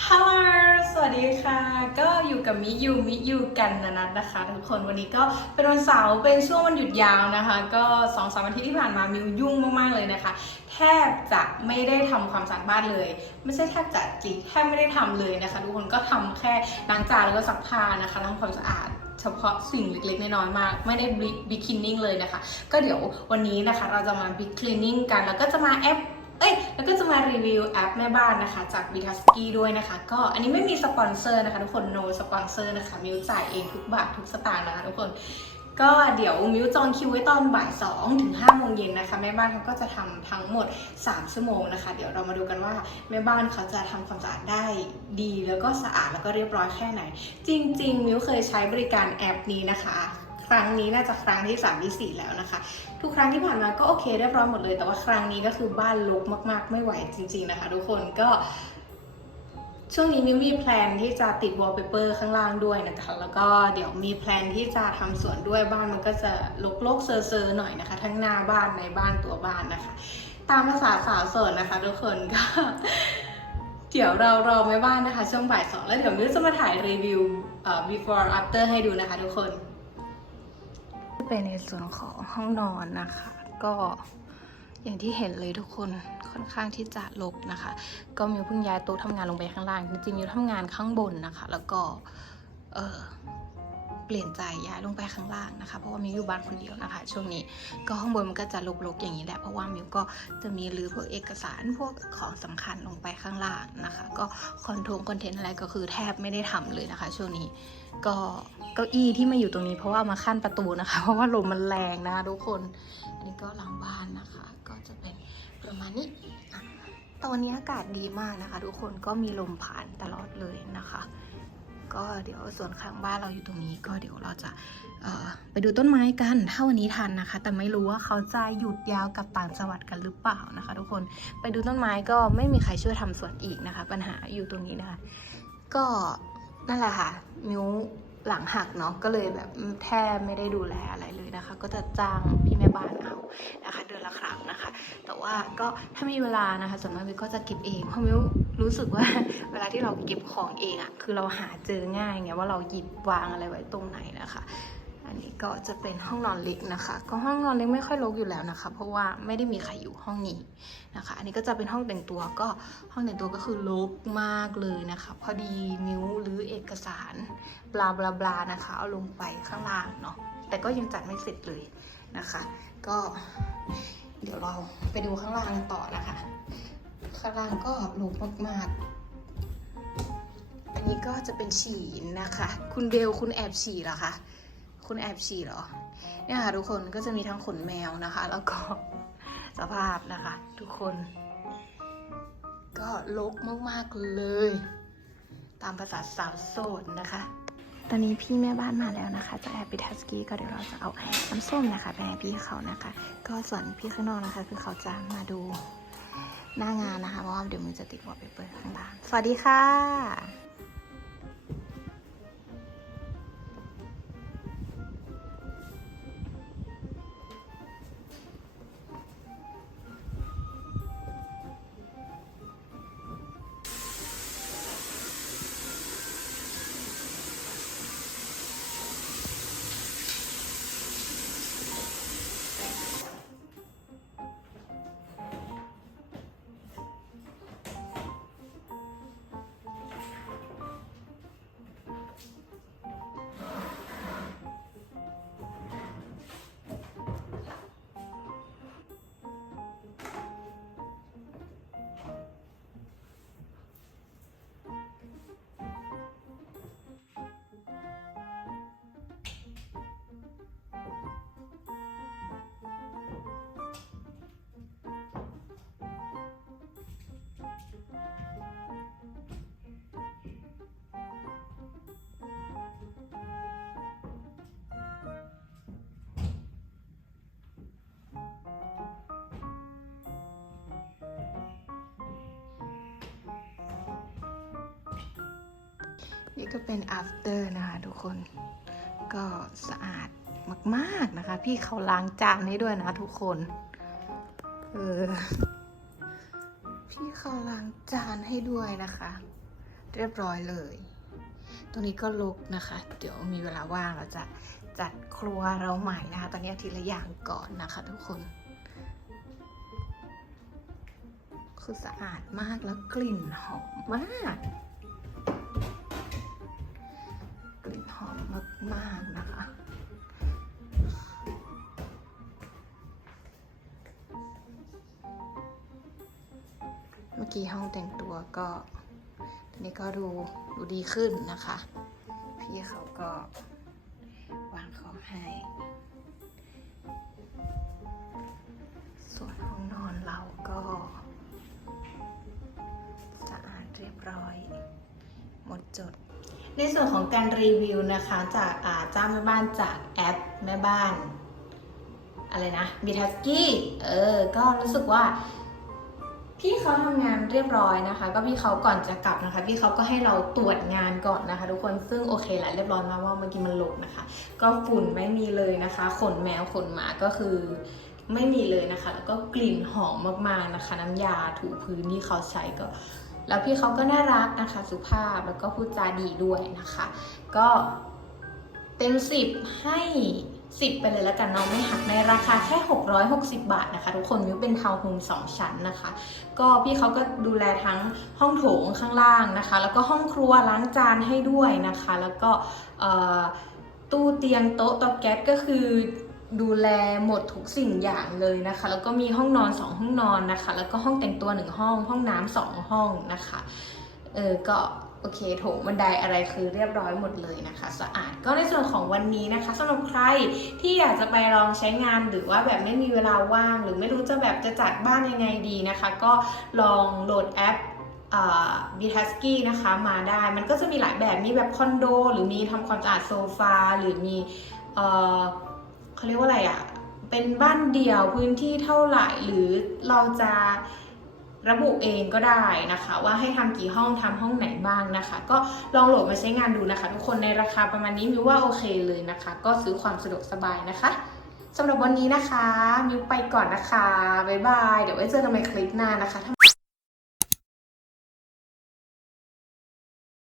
ฮัลโหล สวัสดีค่ะ ก็อยู่กับมิยูมิยูกันนะนัทนะคะ ทุกคน วันนี้ก็เป็นวันเสาร์ เป็นช่วงวันหยุดยาวนะคะ ก็สองสามอาทิตย์ที่ผ่านมามิวยุ่งมากๆเลยนะคะ แทบจะไม่ได้ทำความสะอาดบ้านเลย ไม่ใช่แทบจะจริงแทบไม่ได้ทำเลยนะคะ ทุกคนก็ทำแค่ล้างจานแล้วก็ซักผ้านะคะทำความสะอาดเฉพาะสิ่งเล็กๆ น้อยๆ มาก ไม่ได้บิ๊กคลีนนิ่งเลยนะคะ ก็เดี๋ยววันนี้นะคะเราจะมาบิ๊กคลีนนิ่งกัน แล้วก็จะมาแอป เอ้ยแล้วก็จะมารีวิวแอปแม่บ้านนะคะ จาก v i t a s k i ด้วยนะคะ ก็อันนี้ไม่มีสปอนเซอร์นะคะ ทุกคน no สปอนเซอร์นะคะมิวจ่ายเองทุกบาททุกสตางค์นะคะทุกคนก็เดี๋ยวมิวจองคิวไว้ตอนบ่าย2ถึง5โมงเย็นนะคะ แม่บ้านเขาก็จะทำทั้งหมด 3 ชั่วโมงนะคะ เดี๋ยวเรามาดูกันว่าแม่บ้านเขาจะทำความสะอาดได้ดี แล้วก็สะอาดแล้วก็เรียบร้อยแค่ไหน จริง ๆ มิวเคยใช้บริการแอปนี้นะคะ ครั้งนี้น่าจะครั้งที่3ที่4แล้วนะคะ ทุกครั้งที่ผ่านมาก็โอเคเรียบร้อยหมดเลย แต่ว่าครั้งนี้ก็คือบ้านรกมากๆ ไม่ไหวจริง ๆนะคะ ทุกคนก็ช่วงนี้มิวมีแพลนที่จะติดวอลเปเปอร์ข้างล่างด้วยนะคะ แล้วก็เดี๋ยวมีแพลนที่จะทำสวนด้วยบ้านมันก็จะลกๆเซอร์ๆหน่อยนะคะ ทั้งหน้าบ้านในบ้านตัวบ้านนะคะ ตามภาษาสาวโสดนะคะ ทุกคนก็เดี๋ยวเรารอแม่บ้านนะคะ ช่วงบ่ายสองแล้วเดี๋ยวมิวจะมาถ่ายรีวิวเอ่อ before after ให้ดูนะคะทุกคน เป็นในส่วนของห้องนอนนะคะ ก็อย่างที่เห็นเลยทุกคนค่อนข้างที่จะรกนะคะ ก็มิวเพิ่งย้ายโต๊ะทำงานลงไปข้างล่างจริงๆมิวทำงานข้างบนนะคะ แล้วก็เออ ปลี่ยนใจย้ายลงไปข้างล่างนะคะ เพราะว่ามิวอยู่บ้านคนเดียวนะคะ ช่วงนี้ก็ข้างบนมันก็จะรกๆอย่างนี้แหละเพราะว่ามิวก็จะมีรื้อพวกเอกสารพวกของสำคัญลงไปข้างล่างนะคะ ก็คอนโทรลคอนเทนต์อะไรก็คือแทบไม่ได้ทำเลยนะคะ ช่วงนี้ก็เก้าอี้ที่มาอยู่ตรงนี้เพราะว่ามาขั้นประตูนะคะ เพราะว่าลมมันแรงนะคะทุกคนอันนี้ก็หลังบ้านนะคะ ก็จะเป็นประมาณนี้ตอนนี้อากาศดีมากนะคะ ทุกคนก็มีลมผ่านตลอดเลยนะคะ ก็เดี๋ยวส่วนข้างบ้านเราอยู่ตรงนี้ก็เดี๋ยวเราจะไปดูต้นไม้กันถ้าวันนี้ทันนะคะ แต่ไม่รู้ว่าเขาจะหยุดยาวกับต่างจังหวัดกันหรือเปล่านะคะ ทุกคนไปดูต้นไม้ก็ไม่มีใครช่วยทำสวนอีกนะคะ ปัญหาอยู่ตรงนี้นะคะ ก็นั่นแหละค่ะมิ้วหลังหักเนาะก็เลยแบบแทบไม่ได้ดูแลอะไรเลยนะคะ ก็จะจ้างพี่แม่บ้านเอา นะคะเดือนละครั้งนะคะ แต่ว่าก็ถ้ามีเวลานะคะส่วนมากมิวก็จะเก็บเองเพราะมิวรู้สึกว่าเวลาที่เราเก็บของเองอะคือเราหาเจอง่ายไงว่าเราหยิบวางอะไรไว้ตรงไหนนะคะอันนี้ก็จะเป็นห้องนอนเล็กนะคะ ก็ห้องนอนเล็กไม่ค่อยรกอยู่แล้วนะคะ เพราะว่าไม่ได้มีใครอยู่ห้องนี้นะคะ อันนี้ก็จะเป็นห้องแต่งตัวก็ห้องแต่งตัวก็คือรกมากเลยนะคะ พอดีมิวหรือเอกสารบลาบลาบลานะคะ เอาลงไปข้างล่างเนาะแต่ก็ยังจัดไม่เสร็จเลย นะคะ ก็เดี๋ยวเราไปดูข้างล่างกันต่อนะคะ ข้างล่างก็รกมากๆ อันนี้ก็จะเป็นฉี่นะคะ คุณเบลคุณแอบฉี่เหรอคะคุณแอบฉี่เหรอ เนี่ยค่ะทุกคนก็จะมีทั้งขนแมวนะคะ แล้วก็สภาพนะคะ ทุกคน ก็ลกมากๆเลย ตามภาษาสาวโสดนะคะ ตอนนี้พี่แม่บ้านมาแล้วนะคะ จะแอบไปทัสกี้ก็เดี๋ยวเราจะเอาน้ำส้มนะคะไปให้พี่เขานะคะ ก็ส่วนพี่ข้างนอกนะคะ คือเขาจะมาดูหน้างานนะคะ เพราะว่าเดี๋ยวมันจะติดวอลเปเปอร์ข้างล่างสวัสดีค่ะ นี่ก็เป็น after นะคะทุกคน ก็สะอาดมากๆนะคะ พี่เขาล้างจานให้ด้วยนะทุกคน เออ พี่เขาล้างจานให้ด้วยนะคะ เรียบร้อยเลย ตรงนี้ก็ลุกนะคะ เดี๋ยวมีเวลาว่างเราจะจัดครัวเราใหม่นะคะ ตอนนี้ทีละอย่างก่อนนะคะ ทุกคน คือสะอาดมากแล้วกลิ่นหอมมาก กลิ่นหอมมากๆนะคะเมื่อกี้ห้องแต่งตัวก็ตอนนี้ก็ดูดูดีขึ้นนะคะ พี่เขาก็วางของให้ ส่วนห้องนอนเราก็สะอาดเรียบร้อย หมดจด ในส่วนของการรีวิวนะคะจากอาเจ้าแม่บ้านจากแอปแม่บ้าน อะไรนะบิทัสกี้เออ ก็รู้สึกว่า พี่เขาทำงานเรียบร้อยนะคะ ก็พี่เขาก่อนจะกลับนะคะ พี่เขาก็ให้เราตรวจงานก่อนนะคะ ทุกคนซึ่งโอเคแหละเรียบร้อยมากว่าเมื่อกี้มันหลบนะคะ ก็ฝุ่นไม่มีเลยนะคะ ขนแมวขนหมาก็คือไม่มีเลยนะคะ แล้วก็กลิ่นหอมมากๆนะคะ น้ำยาถูพื้นที่เขาใช้ก็ แล้วพี่เขาก็น่ารักนะคะ สุภาพแล้วก็พูดจาดีด้วยนะคะ ก็เต็มสิบให้สิบไปเลยแล้วกันเนาะไม่หักในราคาแค่ 660 บาทนะคะ ทุกคนมิวเป็นทาวน์โฮมสองชั้นนะคะ ก็พี่เขาก็ดูแลทั้งห้องโถงข้างล่างนะคะ แล้วก็ห้องครัวล้างจานให้ด้วยนะคะ แล้วก็ตู้เตียงโต๊ะเตาแก๊สก็คือ ดูแลหมดทุกสิ่งอย่างเลยนะคะ แล้วก็มีห้องนอน 2 ห้องนอนนะคะ แล้วก็ห้องแต่งตัว 1 ห้อง ห้องน้ำสองห้องนะคะ เออก็โอเคโถงบันไดอะไรคือเรียบร้อยหมดเลยนะคะ สะอาดก็ในส่วนของวันนี้นะคะสำหรับใครที่อยากจะไปลองใช้งานหรือว่าแบบไม่มีเวลาว่าง หรือไม่รู้จะแบบจะจัดบ้านยังไงดีนะคะ ก็ลองโหลดแอปบีทัสกี้นะคะมาได้ มันก็จะมีหลายแบบมีแบบคอนโด หรือมีทำความสะอาดโซฟาหรือมีเอ่อ เขาเรียกว่าอะไรอะ่ะเป็นบ้านเดี่ยวพื้นที่เท่าไหร่หรือเราจะระบุเองก็ได้นะคะ ว่าให้ทำกี่ห้องทำห้องไหนบ้างนะคะ ก็ลองโหลดมาใช้งานดูนะคะ ทุกคนในราคาประมาณนี้มิวว่าโอเคเลยนะคะ ก็ซื้อความสะดวกสบายนะคะสำหรับวันนี้นะคะ มิวไปก่อนนะคะ บ๊ายบาย เดี๋ยวไว้เจอกันใหม่คลิปหน้านะคะ